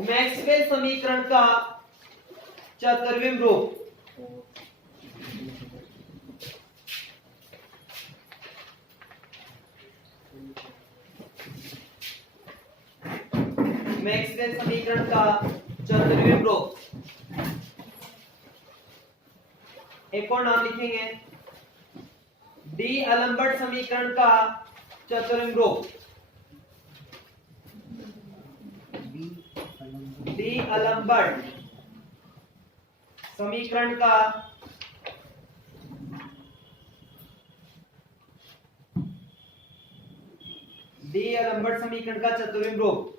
Maxwell समीकरण का चतुर्विम रूप। मैक्सवेल समीकरण का चतुर्विम रूप, एक और नाम लिखेंगे डी अलेम्बर्ट समीकरण का चतुर्विम रूप। डी अलेम्बर्ट समीकरण का चतुर्विम रूप,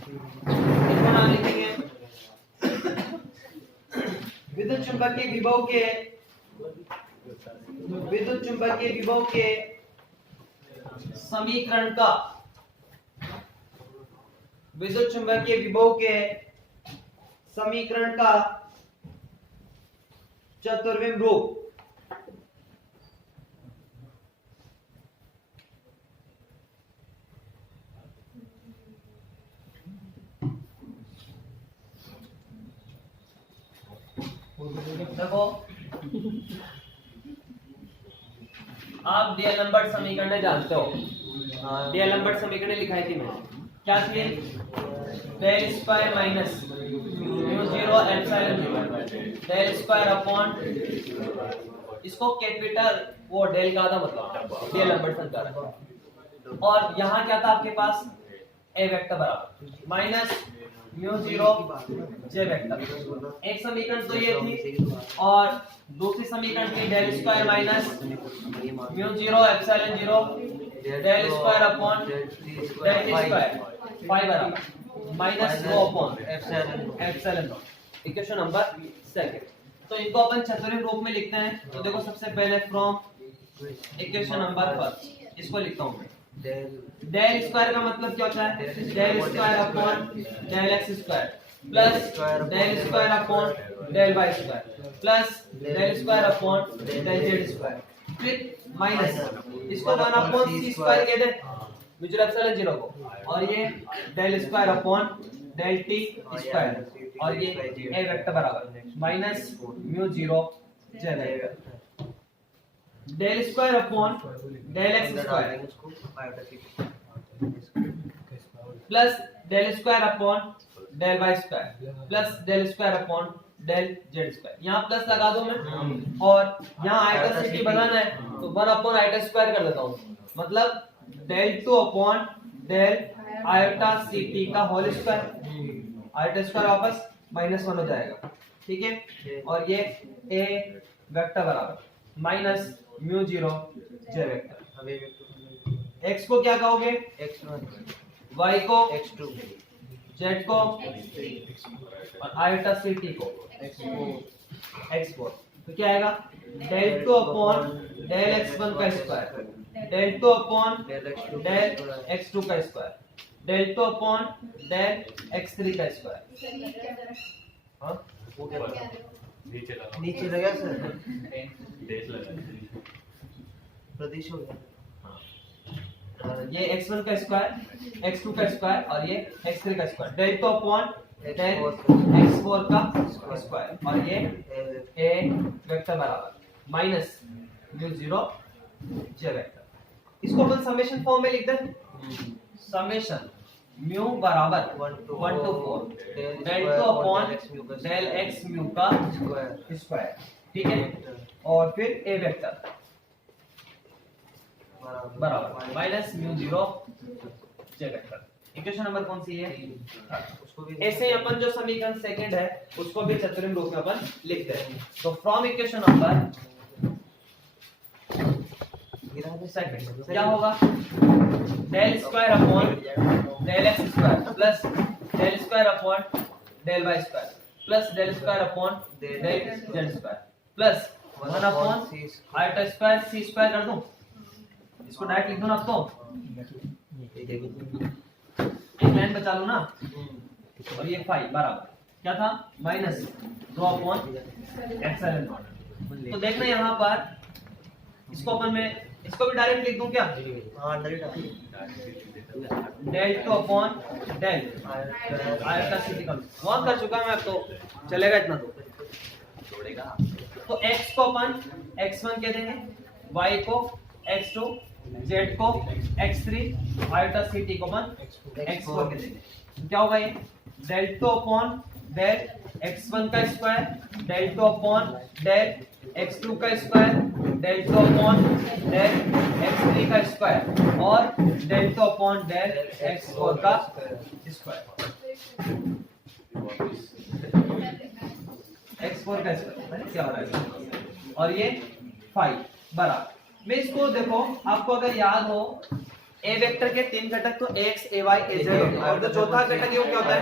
इसका नाम लिखेंगे विद्युत चुंबकीय विभव के समीकरण का, विद्युत चुंबकीय विभव के समीकरण का चतुर्विम रूप। देखो आप डी अलेम्बर्ट समीकरण जानते हो, डी अलेम्बर्ट समीकरण लिखाई थी मैंने, क्या थी? Del square minus mu zero epsilon del square upon, इसको कैपिटल वो डेल का था मतलब डी अलेम्बर्ट समीकरण, और यहाँ क्या था आपके पास? ए वेक्टर बराबर minus mu zero J vector. एक समीकरण तो ये थी, और दूसरी समीकरण थी del square minus mu zero epsilon zero del square upon del square phi बराबर minus rho upon epsilon rho. Equation number second. तो इनको अपन चतुर्विम रूप में लिखते हैं। तो देखो सबसे पहले फ्रॉम इक्वेशन नंबर फर्स्ट इसको लिखता हूं मैं। डेल स्क्वायर का मतलब क्या होता है? Del square upon del X square plus del square upon del Y square plus del square upon del Z square, फिर माइनस इसको 1 अपॉन सी स्क्वायर कह दे म्यूचुअल एप्सिलॉन जीरो को, और ये del square upon del T square, और ये A vector बराबर minus mu zero J vector del square upon del X square plus del square upon del Y square plus del square upon del Z square. यहाँ plus लगा दो मैं, और यहाँ eta C T बनाना है तो 1 upon iota square कर देता हूँ, मतलब del 2 upon del eta C T का होल स्क्वायर, आयटा स्क्वायर वापस -1 हो जाएगा, ठीक है। और ये ए वेक्टर बराबर minus mu zero J vector. x को क्या कहोगे? x1, y को x2, z को x3 और आयटा सी टी को x4। तो क्या आएगा? डेल 2 अपॉन डेल x1 का square, del 2 upon del x2 का square, del 2 upon del x3 का स्क्वायर। हाँ वो क्या नीचे लगा सर, डेल लगा प्रदेश हो गया। हाँ ये x1 का स्क्वायर, x2 का स्क्वायर और ये x3 का square, del 2 upon del x4 का स्क्वायर, और ये a वेक्टर बराबर minus mu zero J vector. इसको अपन समेशन फॉर्म में लिख दें, समेशन म्यू बराबर 1 to 4 del 2 upon del x mu का स्क्वायर, ठीक है, और फिर a वेक्टर बराबर minus mu zero J vector. Equation number कौन सी है? ऐसे ही अपन जो समीकरण सेकंड है उसको भी चतुर्विम रूप में अपन लिखते हैं। तो फ्रॉम इक्वेशन नंबर सेकंड क्या होगा? Del square upon del X square plus del square upon del Y square plus del square upon del Z square plus 1 upon iota square C square कर दूं, इसको डायरेक्ट लिख दो ना। तो एक लाइन बचा लो ना, और ये फाई बराबर क्या था? Minus rho upon epsilon not. तो देखना यहाँ पर इसको अपन में इसको भी डायरेक्ट लिख दूं क्या? हाँ direct del two upon del eta ct का वन कर चुका मैं, अब तो चलेगा इतना तो x को अपन x1 कह देंगे, y को x2, z को x3, आयटा ct को अपन x4 कह देंगे। क्या होगा ये? Del two upon del x1 का square, del two upon del x2 का square, del two upon del x3 का स्क्वायर और del two upon del x4 का स्क्वायर, x4 का स्क्वायर क्या हो रहा है? और ये 5 बराबर, मैं इसको देखो, आपको अगर याद हो ए वेक्टर के 3 घटक तो ax, ay, az होते हैं और जो चौथा घटक है वो क्या होता है?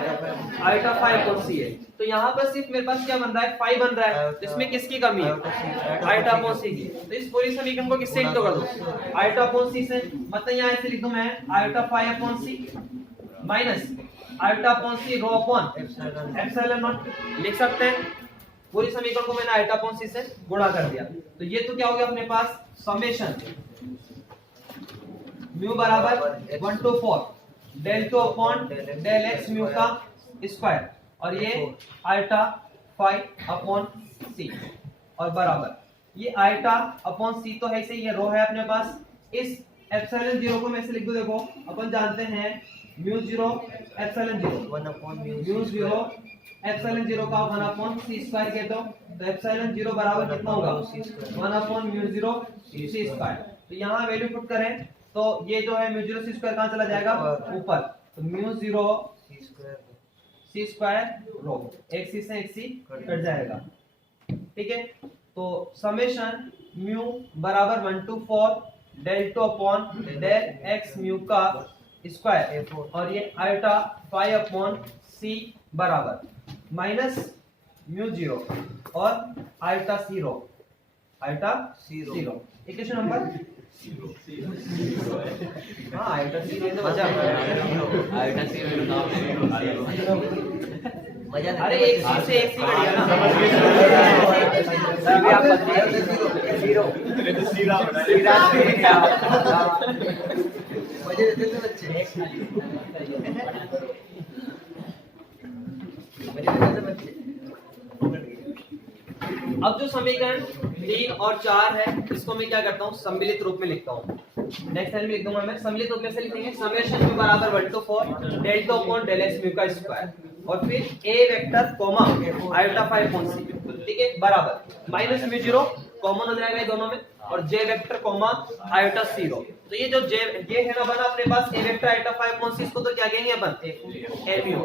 आयटा फाई अपॉन सी है। तो यहाँ पर सिर्फ मेरे पास क्या बन रहा है? 5 बन रहा है, तो इसमें किसकी कमी है? आयटा अपॉन सी की। तो इस पूरी समीकरण को किससे लिख दो कर दो? आयटा अपॉन सी से, मतलब यहाँ ऐसे लिख दूं मैं eta phi upon C minus eta upon C rho upon epsilon not लिख सकते हैं। पूरी समीकरण को मैंने आयटा अपॉन सी से गुणा कर दिया, तो ये तो क्या हो गया अपने पास? समेशन म्यू बराबर 1 to 4 del two upon del x mu का स्क्वायर और ये आयटा फाई अपॉन सी और बराबर ये आयटा अपॉन सी तो है, से ये रो है अपने पास। इस एप्सिलॉन जीरो को मैं ऐसे लिख दूं, देखो अपन जानते हैं mu zero epsilon zero 1 upon mu zero epsilon zero का 1 अपॉन सी स्क्वायर कहते हो, तो एप्सिलॉन जीरो बराबर कितना होगा? 1 अपॉन म्यू जीरो सी स्क्वायर। तो यहाँ वैल्यू पुट करें तो ये जो है म्यू जीरो सी स्क्वायर कहाँ चला जाएगा? ऊपर, तो म्यू जीरो सी स्क्वायर रो एक सी से एक सी कट जाएगा, ठीक है। तो समेशन म्यू बराबर 1 to 4 del two upon del x mu का स्क्वायर और ये आयटा फाई अपॉन सी बराबर माइनस म्यू जीरो और eta C rho, eta C rho equation number हाँ आयटा सी रो मजा आयटा सी रो मजा। अरे एक सी से एक सी कट गया ना, सर भी आप जीरो सीरा मजे देते थे बच्चे, अब जो समीकरण 3 और 4 है इसको मैं क्या करता हूँ? सम्मिलित रूप में लिखता हूँ। नेक्स्ट लाइन में लिख दूंगा मैं, सम्मिलित रूप में से लिखेंगे समेशन म्यू बराबर 1 to 4 del two upon del x mu का स्क्वायर और फिर A vector comma iota phi upon C, ठीक है, बराबर माइनस म्यू जीरो कॉमन हो जाएगा ये दोनों में और जे वेक्टर कोमा आयटा सी रो। तो ये जो जे ये है ना बना अपने पास A vector eta phi upon C, इसको तो क्या कहेंगे अपन? ए म्यू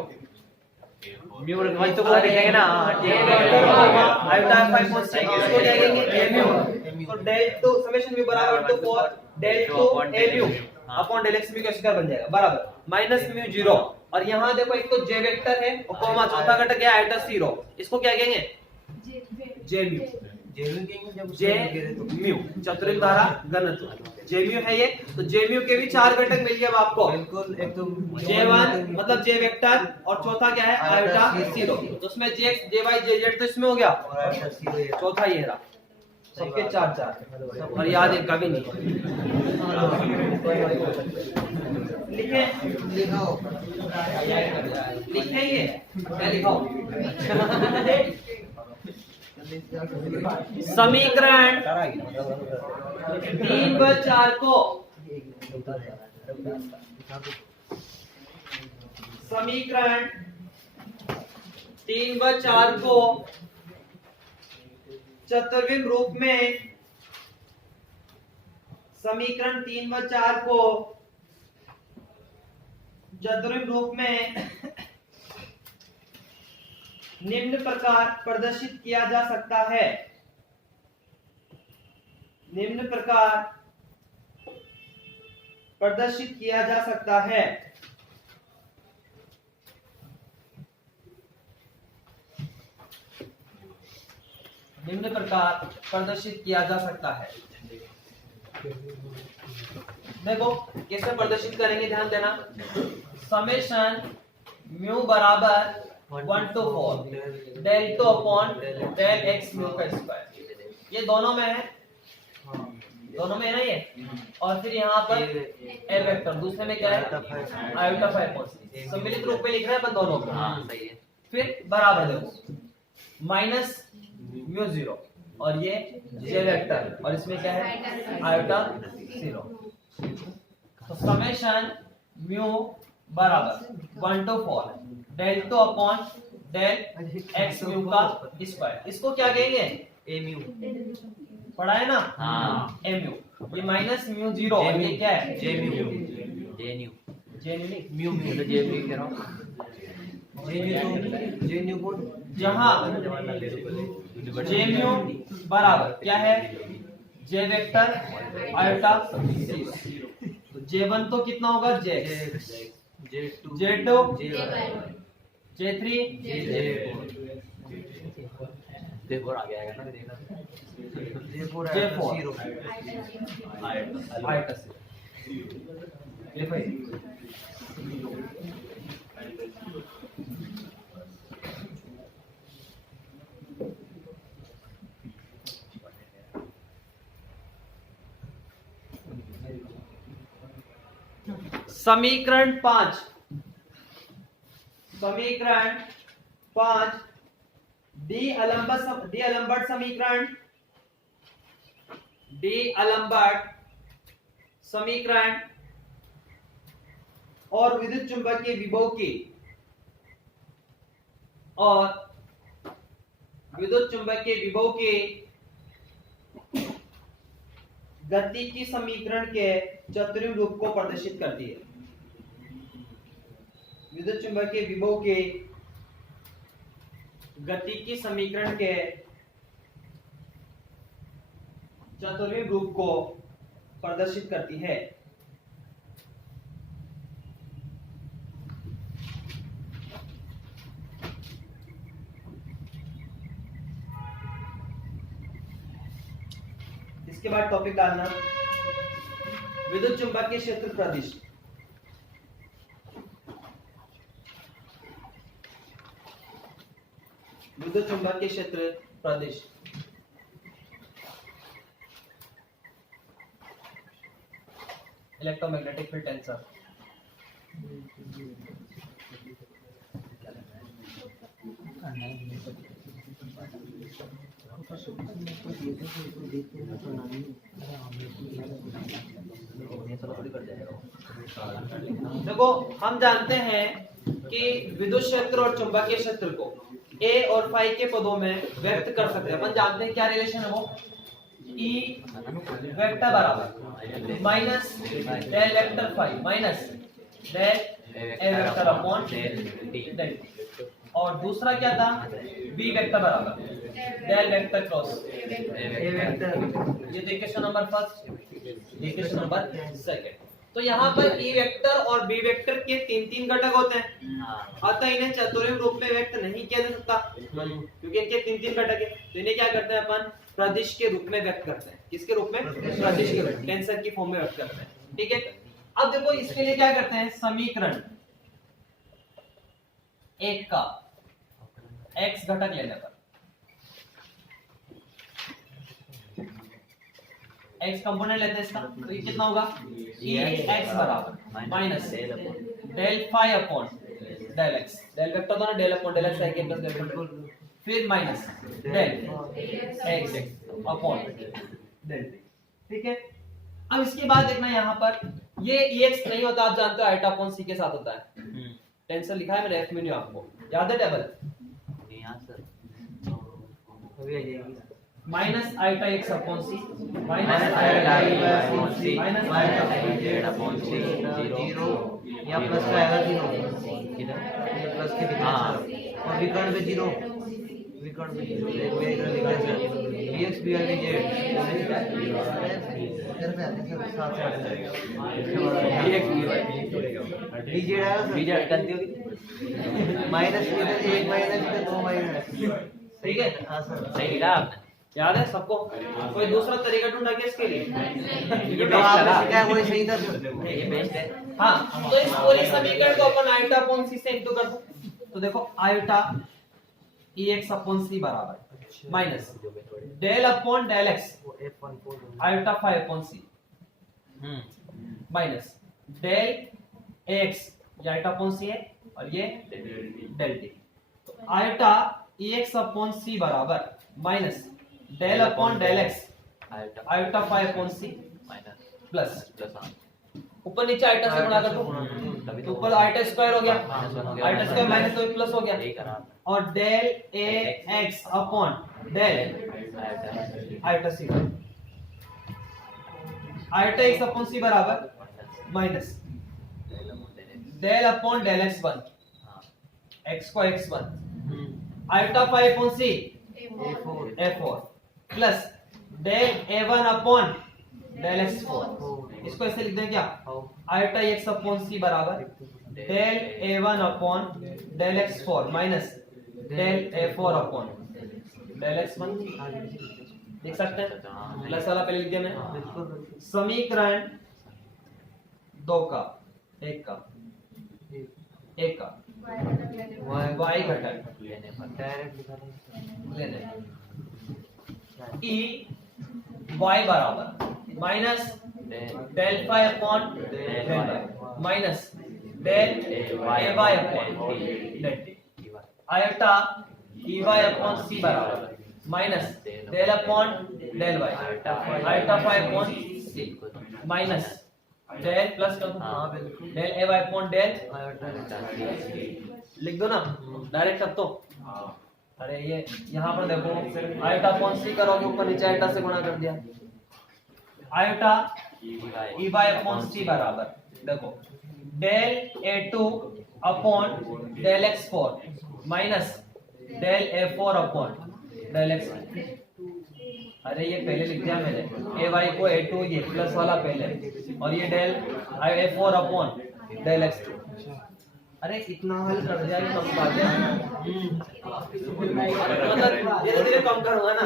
म्यू वही तो बोल देंगे ना, A vector comma iota phi upon C इसको क्या कहेंगे? ए म्यू। तो डेल टू समेशन म्यू बराबर 1 to 4 del two A mu upon del x mu का स्क्वायर बन जाएगा बराबर माइनस म्यू जीरो और यहाँ देखो एक तो जे वेक्टर है और कोमा चौथा घटक है आयटा सी रो, इसको क्या कहेंगे? जे म्यू। जे म्यू चतुर्युग धारा घनत्व जे म्यू है ये, तो जे म्यू के भी 4 घटक मिल गए अब आपको, बिल्कुल एकदम J1 मतलब जे वेक्टर और चौथा क्या है? आयटा सी रो। तो उसमें जे एक्स जे वाई जे जेड तो इसमें हो गया और चौथा ये रहा, सबके 4 और याद है कभी नहीं लिखे लिखे ये क्या लिखाओ? समीकरण 3 व 4 को समीकरण 3 व 4 को चतुर्विम रूप में समीकरण 3 व 4 को चतुर्विम रूप में निम्न प्रकार प्रदर्शित किया जा सकता है। निम्न प्रकार प्रदर्शित किया जा सकता है। निम्न प्रकार प्रदर्शित किया जा सकता है। देखो कैसे प्रदर्शित करेंगे, ध्यान देना। समेशन म्यू बराबर 1 to 4 del two upon del x mu का स्क्वायर, ये दोनों में है दोनों में ना ये, और फिर यहाँ पर ए वेक्टर, दूसरे में क्या है आयोटा 5 अपॉन सी। सम्मिलित रूप में लिख रहे हैं अपन दोनों को। हाँ सही है। फिर बराबर देखो माइनस म्यू 0 और ये जे वेक्टर, और इसमें क्या है आयोटा 0। तो समेशन म्यू बराबर 1 to 4 del 2 upon del x mu का स्क्वायर। इसको क्या कहेंगे ए म्यू पढ़ा है ना। हाँ ए म्यू, ये माइनस म्यू 0 और ये क्या है जे म्यू जे न्यू जे नहीं म्यू म्यू तो जे म्यू कह रहा हूँ। जे न्यू को जहाँ जे म्यू बराबर क्या है जे वेक्टर आयोटा 0। तो J1 तो कितना होगा J, J2 J2 J1 J3 J4 आ गया है ना, देखना J4 J4 0 आयोटा 0। ये भाई समीकरण 5 डी अलम्बर्ट समीकरण और विद्युत चुंबकीय विभव की गति की समीकरण के चतुर्विद रूप को प्रदर्शित करती है। विद्युत चुंबकीय विभव के गति की समीकरण के चतुर्विद रूप को प्रदर्शित करती है। इसके बाद टॉपिक डालना विद्युत चुंबकीय क्षेत्र प्रदिश। विद्युत चुंबकीय क्षेत्र प्रदिश इलेक्ट्रोमैग्नेटिक फील्ड टेंसर। देखो हम जानते हैं कि विद्युत क्षेत्र और चुंबकीय क्षेत्र को ए और फाई के पदों में व्यक्त कर सकते हैं। अपन जानते हैं क्या रिलेशन है वो, ई वेक्टर बराबर minus del vector phi minus del A vector upon del, और दूसरा क्या था बी वेक्टर बराबर del vector cross A vector. ये equation number first, equation number second. तो यहाँ पर ई वेक्टर और बी वेक्टर के तीन घटक होते हैं, अतः इन्हें चतुर्विद रूप में व्यक्त नहीं किया जा सकता क्योंकि इनके तीन घटक है। तो इन्हें क्या करते हैं अपन प्रदिश के रूप में व्यक्त करते हैं। किसके रूप में? प्रदिश के रूप, टेंसर की फॉर्म में व्यक्त करते हैं। ठीक है, अब देखो इसके लिए क्या करते हैं, समीकरण एक का x घटक लेने पर x कंपोनेंट लेते हैं इसका, तो ये कितना होगा x बराबर minus del phi upon del x, del vector तो ना डेल अपॉन डेल x है प्लस डेल वेक्टर, फिर minus del x upon del. ठीक है, अब इसके बाद देखना यहाँ पर ये ex नहीं होता, आप जानते हो आयोटा अपॉन c के साथ होता है। टेंसर लिखा है मैंने, मेन्यू आपको याद है टेबल, अभी आ जाएगी minus iota x upon c minus iota iota upon c minus z upon c 0 या प्लस का आएगा 0 किधर ये प्लस के दिखा हाँ। और विकर्ण पे 0 विकर्ण पे 0 एक में इधर लिखा है सर dx by dz इधर पे आते हैं साथ से आते हैं dz आया सर बीजा गलती होगी, माइनस इधर एक माइनस इधर दो माइनस। ठीक है, हाँ सर सही लिखा आपने। याद है सबको? कोई दूसरा तरीका ढूंढा क्या इसके लिए? ये तो बेस्ट आपने लगा, सिखाया वही सही था सर। ये बेस्ट है। हाँ, तो इस पूरे समीकरण को अपन आयोटा अपॉन c से इंटू कर दो। तो देखो आयोटा ex अपॉन c बराबर minus del upon del X iota five upon C minus del X ये आयोटा अपॉन सी है और ये डेल टी। तो आयोटा एक्स अपॉन सी बराबर minus del upon del X iota five upon C plus ऊपर नीचे iota से गुणा कर दो तो ऊपर आयोटा स्क्वायर हो गया, आयोटा स्क्वायर माइनस तो प्लस हो गया और del A X upon del iota C iota X upon C बराबर minus del upon del X one X को X one iota five upon C A four plus del A one upon del X four. इसको ऐसे लिख दें क्या iota X upon C बराबर del A one upon del X four minus del A four upon del X one. देख सकते हैं plus वाला पहले लिख दिया मैंने। समीकरण दो का एक का y घटक लेने ई y बराबर minus del five upon del Y minus del A Y upon del T iota E Y upon C बराबर minus del upon del Y iota five upon C minus del plus del A Y upon del लिख दो ना direct अब तो। अरे ये यहाँ पर देखो आयोटा अपॉन सी करोगे ऊपर नीचे आयोटा से गुणा कर दिया iota E Y upon C बराबर देखो del A two upon del X four minus del A four upon del X. अरे ये पहले लिख दिया मैंने ए वाई को ए टू ये प्लस वाला पहले और ये डेल ए four upon del x two. अरे इतना हल कर दिया कि कम बात है मतलब धीरे धीरे कम करूंगा ना।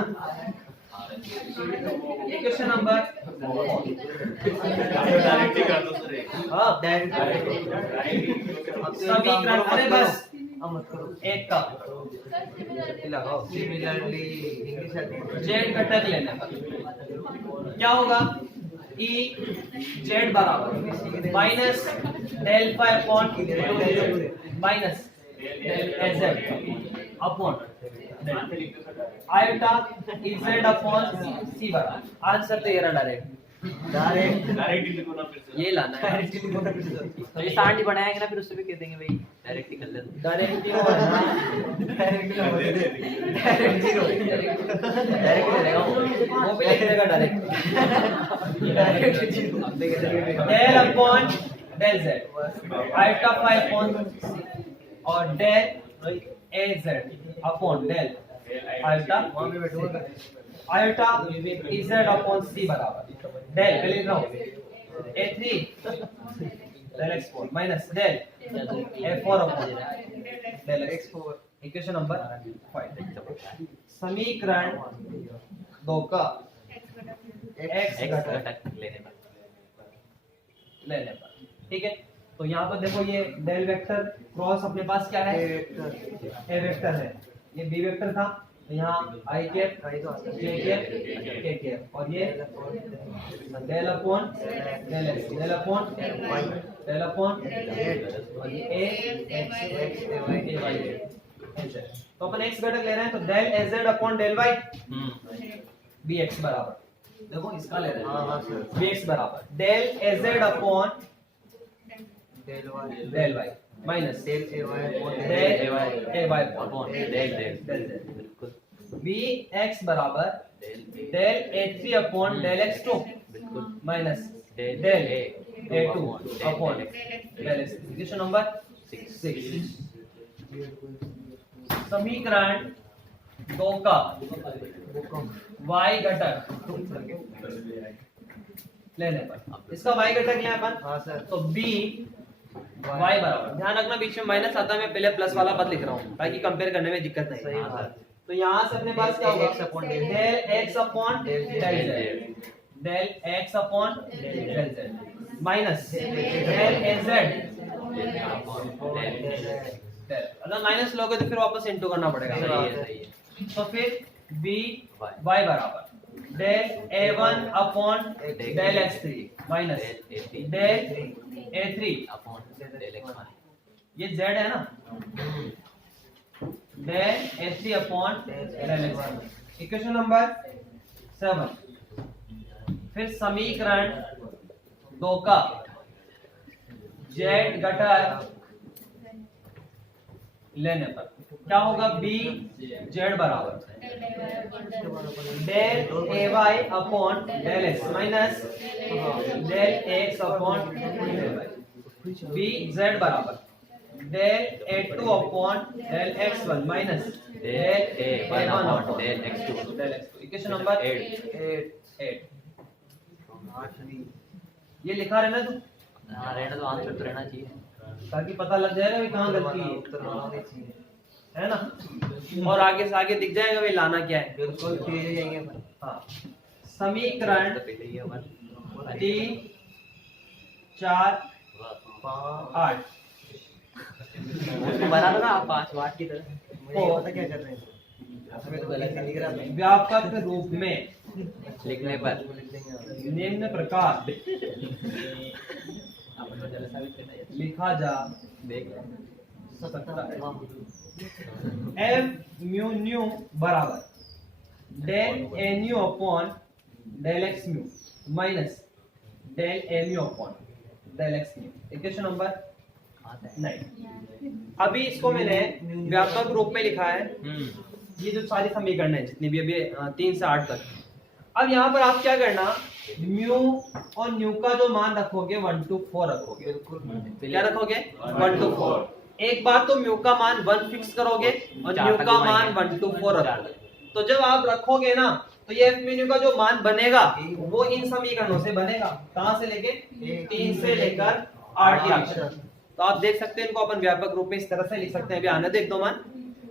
ये क्वेश्चन नंबर हाँ समीकरण अरे बस एक का जेड घटक लेने का क्या होगा ई जेड बराबर minus del five upon minus del A Z upon iota E Z upon C बराबर। आंसर तो ये रहा डायरेक्ट ये लाना है तो ये सांड ही बनाएंगे ना फिर उससे भी कह देंगे भाई डायरेक्ट ही कर ले डायरेक्ट वो भी लिख देगा direct del upon del Z iota five upon और del A Z upon del iota E Z upon C बराबर डेल पहले लिख रहा हूँ A three del X four minus del A four upon del X four. Equation number 5 समीकरण दो का x घटक लेने पर ठीक है। तो यहाँ पर देखो ये डेल वेक्टर क्रॉस अपने पास क्या है ए वेक्टर है, ये बी वेक्टर था तो यहाँ i cap j cap k cap और ये del upon del x del upon del upon और ये ए एक्स ए वाई। तो अपन एक्स घटक ले रहे हैं तो del A Z upon del Y B X बराबर देखो इसका ले रहे हैं बी एक्स बराबर del A Z upon del Y minus del A Y upon del Z B X बराबर del A three upon del x two minus del A two upon del X. Question number 6 समीकरण दो का y घटक लेने पर इसका y घटक यहाँ पर हाँ सर तो b y बराबर ध्यान रखना बीच में माइनस आता है मैं पहले प्लस वाला पद लिख रहा हूँ ताकि कंपेयर करने में दिक्कत नहीं। सही बात। तो यहाँ से अपने पास क्या होगा del x upon del z del x upon del z minus del az अगर माइनस लोगे तो फिर वापस इनटू करना पड़ेगा। तो फिर बी वाई बराबर del A1 upon del x3 minus del A3 upon del x1 ये z है ना, del A3 upon del x1। Equation number 7। फिर समीकरण 2 का z घटक लेने पर क्या होगा, बी जेड बराबर del A Y upon del X minus del X upon del Y, B Z बराबर del A two upon del X one minus del A one upon del x2 del x two. Equation number 8। ये लिखा रहना तू, हाँ रहना तो answer तो रहना चाहिए। ताकि पता लग जाएगा कि कहाँ गलती है ना, और आगे से आगे दिख जाएगा भाई लाना क्या है। बिल्कुल तेज हो जाएंगे अपन। हाँ, समीकरण 3 4 8 बना दो ना आप 5 वाट की तरह। मुझे ये पता क्या कर रहे हैं, हमें तो गलत नहीं दिख रहा है। व्यापक रूप में लिखने पर लिख देंगे। निम्न प्रकार लिखा जा सकता है। एफ म्यू न्यू बराबर del a nu upon del x mu minus del a mu upon del x mu. Equation number 9। अभी इसको मैंने व्यापक रूप में लिखा है, ये जो सारी समीकरण है जितनी भी अभी 3 से 8 तक। अब यहाँ पर आप क्या करना, म्यू और न्यू का जो मान रखोगे 1 to 4 रखोगे। बिल्कुल क्या रखोगे 1 to 4। एक बार तो म्यू का मान 1 फिक्स करोगे और न्यू का मान 1 to 4 रखोगे। तो जब आप रखोगे ना तो ये एफ म्यू का जो मान बनेगा वो इन समीकरणों से बनेगा। कहां से लेके 3 से लेकर 8 तक। तो आप देख सकते हैं इनको अपन व्यापक रूप में इस तरह से लिख सकते हैं। अभी आने दो एक दो मान।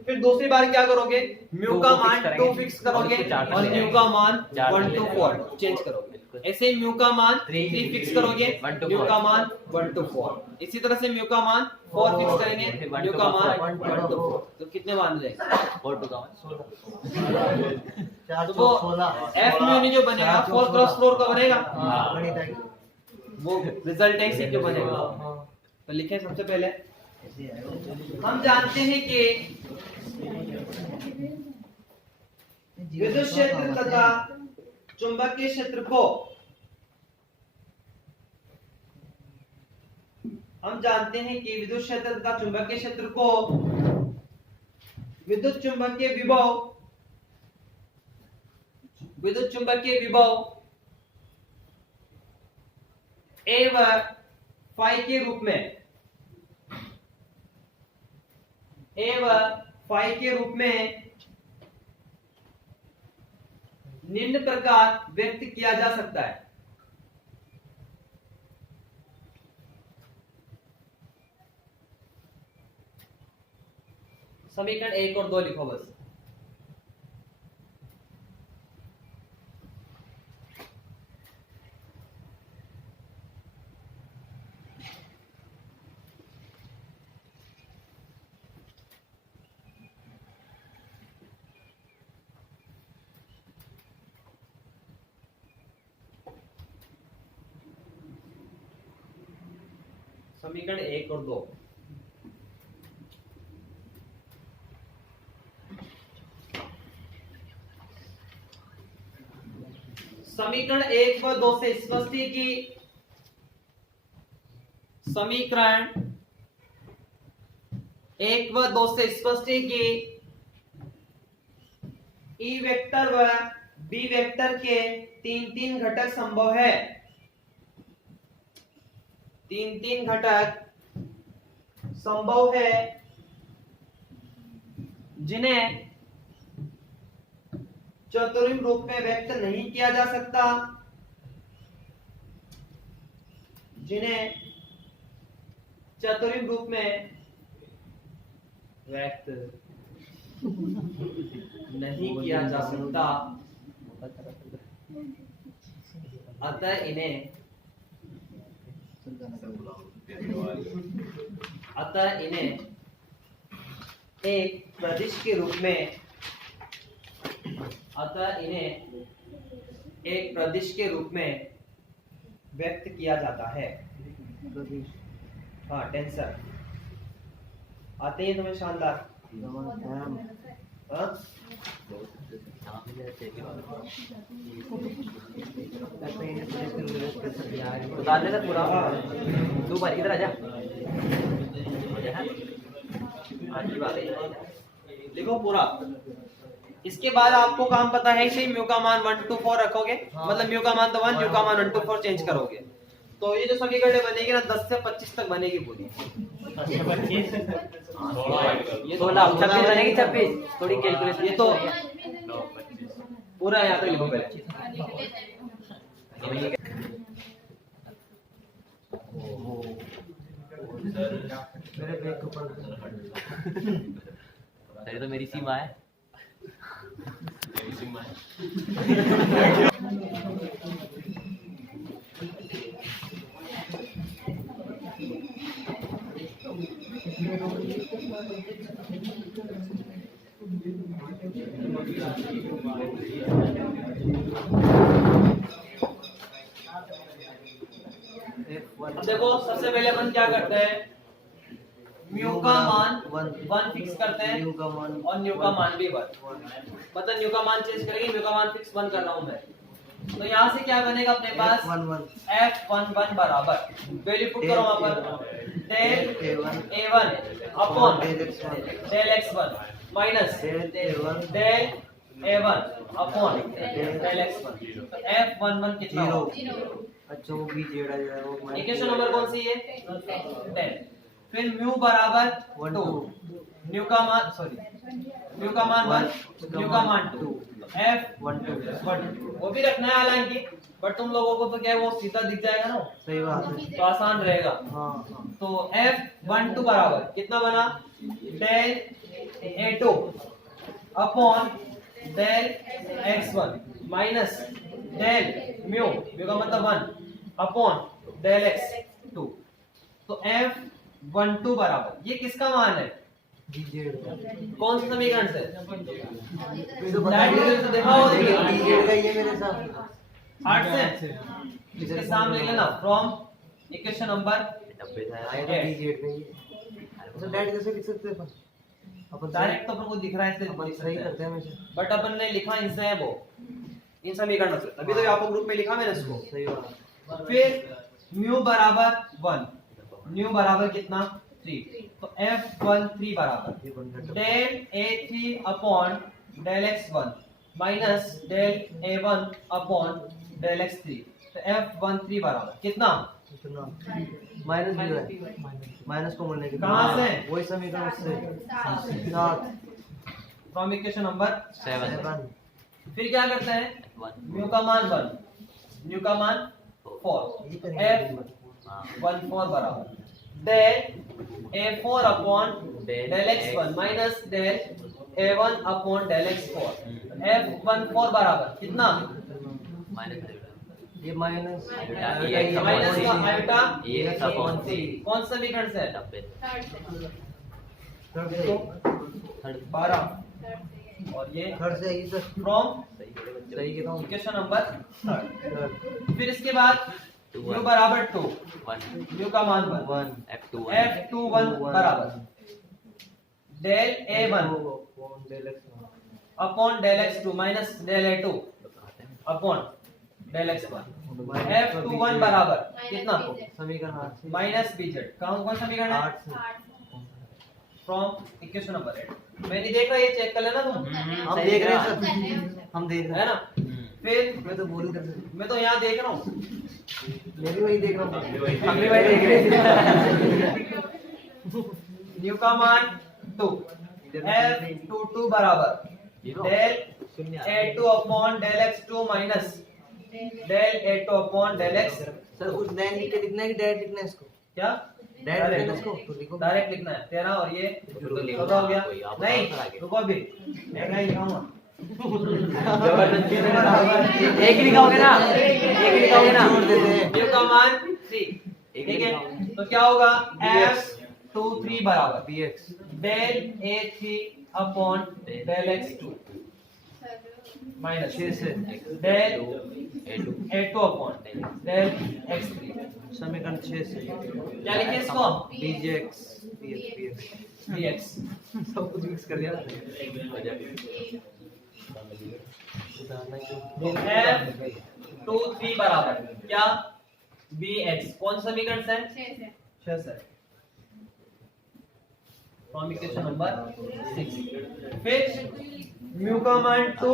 फिर दूसरी बार क्या करोगे, म्यू का मान 2 फिक्स करोगे और न्यू का मान 1 to 4 चेंज करोगे। ऐसे ही म्यू का मान 3 फिक्स करोगे, न्यू का मान 1 to 4। इसी तरह से म्यू का मान 4 फिक्स करेंगे, न्यू का मान 1 to 4। तो कितने मान जाएंगे 4 to 1 तो वो एफ म्यू ने जो बनेगा 4 क्रॉस 4 का बनेगा, वो रिजल्ट है इसी क्यों बनेगा। तो लिखें सबसे पहले हम जानते हैं कि विद्युत क्षेत्र तथा चुंबकीय क्षेत्र को विद्युत क्षेत्र तथा चुंबकीय क्षेत्र को विद्युत चुंबकीय विभव ए व फाई के रूप में निम्न प्रकार व्यक्त किया जा सकता है। समीकरण 1 और 2 लिखो बस। समीकरण 1 और 2। समीकरण 1 व 2 से स्पष्ट है कि समीकरण 1 व 2 से स्पष्ट है कि ई वेक्टर व बी वेक्टर के 3 घटक संभव है। 3 घटक संभव है जिन्हें चतुर्विम रूप में व्यक्त नहीं किया जा सकता, व्यक्त नहीं किया जा सकता, अतः इन्हें एक प्रदिश के रूप में अतः इन्हें एक प्रदिश के रूप में व्यक्त किया जाता है। हाँ, टेंसर आते हैं तुम्हें शानदार। हाँ? तो डाल दे सर पूरा। तू बार इधर आजा। लिखो पूरा। इसके बाद आपको काम पता है इसे म्यू का मान 1 to 4 रखोगे, मतलब म्यू का मान तो 1, म्यू का मान 1 to 4 चेंज करोगे, तो ये जो समीकरण बनेगी ना 10 से 25 तक बनेगी पूरी। ये 16 26 बनेगी 26। थोड़ी कैलकुलेशन ये तो पूरा यहाँ पे लिखो पहले। मेरे बैग के ऊपर ये तो मेरी सीमा है। देखो सबसे पहले अपन क्या करते हैं, म्यू का मान 1 फिक्स करते हैं म्यू का मान और न्यू का मान भी 1, मतलब न्यू का मान चेंज करेंगे, म्यू का मान फिक्स 1 कर रहा हूं मैं। तो यहाँ से क्या बनेगा अपने पास F11 बराबर वैल्यू पुट करो वहां पर del A1 upon del X1 minus del A1 upon del X1। तो F11 कितना होगा? अच्छा वो भी जेड आ जाएगा वो इक्वेशन नंबर कौन सी है? 10। फिर म्यू बराबर 2, म्यू का मान म्यू का मान 1, म्यू का मान 2, F12 वो भी रखना है हालांकि, बट तुम लोगों को तो क्या है वो सीधा दिख जाएगा ना, सही बात है, तो आसान रहेगा। हाँ तो F12 बराबर कितना बना? Del A2 upon del X1 minus del mu, mu का मतलब 1 अपॉन डेल X2। तो F12 बराबर ये किसका मान है? जी जेड कौन से समीकरण से? देखा हो जेड का ये मेरे साथ 8 से इसके सामने लेना फ्रॉम इक्वेशन नंबर आएगा डी जेड का ये। अच्छा डैड कैसे लिख सकते हैं अपन? डायरेक्ट तो अपन को दिख रहा है अपन इसलिए सही करते हैं हमेशा, बट अपन ने लिखा इनसे है वो इन समीकरणों से, तभी तो आपको ग्रुप में लिखा मैंने इसको। सही बात। फिर म्यू बराबर 1, म्यू बराबर कितना? 3, तो F13 बराबर del A3 upon del X1 minus del A1 upon del X3। तो F13 बराबर कितना? माइनस भी है, माइनस को मिलने के कहाँ से? वही समीकरण उससे 7 फ्रॉम इक्वेशन नंबर 7। फिर क्या करते हैं? म्यू का मान 1, म्यू का मान 4, F14 बराबर del A4 upon del X1 minus del A1 upon del X4। F14 बराबर कितना? ये माइनस माइनस का आयोटा एक अपॉन सी। कौन सा समीकरण से है? 12 और ये थर्ड से ये सर फ्रॉम सही कहता हूँ। Equation number 3। फिर इसके बाद म्यू बराबर 2, म्यू का मान 1, F21 बराबर del A1 upon del X2 minus del A2 upon del X1। F21 बराबर कितना? समीकरण 8 माइनस BZ। कौन समीकरण है? 8 से फ्रॉम इक्वेशन नंबर 8। मैं नहीं देख रहा, ये चेक कर लेना तुम। हम देख रहे हैं सर, हम देख रहे है हैं ना? फिर मैं तो बोल ही रहा मैं तो यहाँ देख रहा हूँ, मैं भी वही देख रहा हूँ अगली बार देख रहे न्यू का मान 2, F22 बराबर del A2 upon del X2 minus del A2 upon del X। Sir कुछ नया लिख के लिखना है कि डायरेक्ट लिखना है इसको? क्या डायरेक्ट लिखना है इसको तो लिखो डायरेक्ट लिखना है तेरा, और ये तो लिखो छोटा हो गया। कोई आप नहीं बताओ आगे। रुको अभी मैं नहीं लिखाऊंगा। एक ही लिखाओगे ना, एक ही लिखाओगे ना। जोड़ देते हैं। म्यू का मान 3, ठीक है? तो क्या होगा? F23 बराबर bx del A3 upon del X2। Minus 6 से del a2 upon del x3 समीकरण 6 से क्या लिखे इसको dx dx सब कुछ मिक्स कर दिया f 2 3 बराबर क्या bx कौन सा समीकरण से 6 से फ्रॉम इक्वेशन नंबर 6 फिर म्यू का मान 2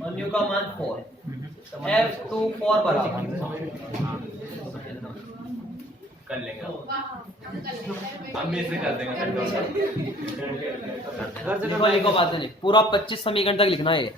और म्यू का मान 4 f24 बराबर कर लेंगे हम भी इसे कर देंगे घर से लिखो बात नहीं पूरा 25 समीकरण तक लिखना है ये